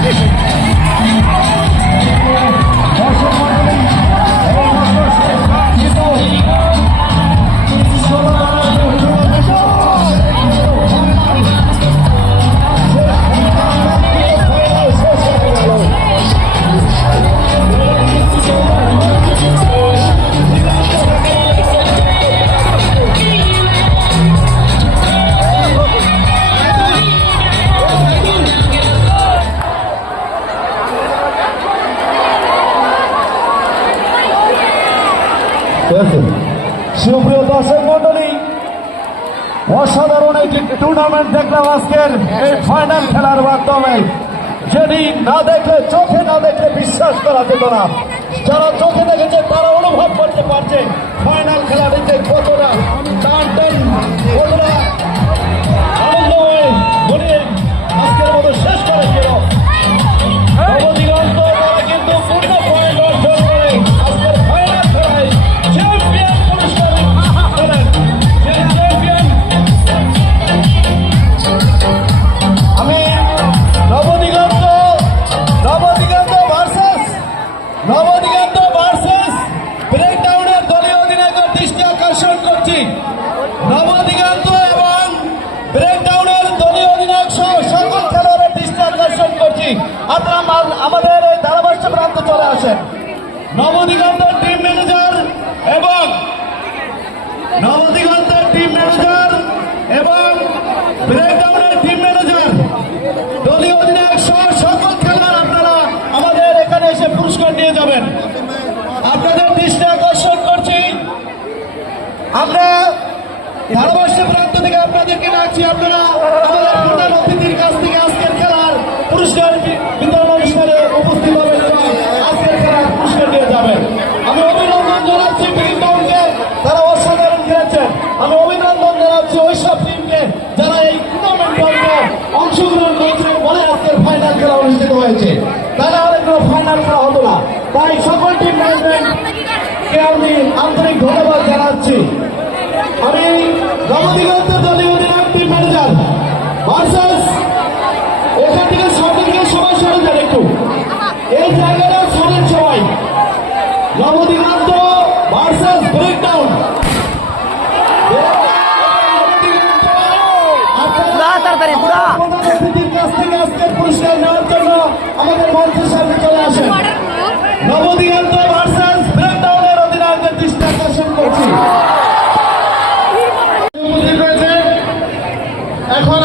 Thank you. সুপ্রিয় দর্শক মন্ডলী অসাধারণ একটি টুর্নামেন্ট দেখলাম আজকের এই ফাইনাল খেলার মাধ্যমে। যেটি না দেখলে, চোখে না দেখলে বিশ্বাস করা যেত না। যারা চোখে দেখেছে, তারা অনুভব আমাদের এই প্রান্তে চলে আসেন নবদিগন্তের টিম ম্যানেজার এবং নবদিগন্তের টিম ম্যানেজার এবং টিম ম্যানেজার অধিনায়ক আপনারা আমাদের এখানে এসে পুরস্কার নিয়ে যাবেন। আপনাদের দৃষ্টি আকর্ষণ করছি। আমরা ধারাভাষ্য প্রান্ত থেকে আপনাদেরকে ডাকছি। আপনারা আমাদের প্রধান অতিথির কাছ থেকে আজকের খেলার অংশগ্রহণ করেছে বলে আজকের ফাইনাল খেলা অনুষ্ঠিত হয়েছে। তাহলে আর কোনো ফাইনাল খেলা হতো না। তাই সকল টিম ম্যানেজমেন্টকে আমি আন্তরিক ধন্যবাদ জানাচ্ছি। আমি আমাদের মঞ্চের সামনে চলে আসেন। নবদিগন্ত ভার্সাস ব্রেকডাউনের অধিনায়কের দৃষ্টি আকর্ষণ করছি। এখন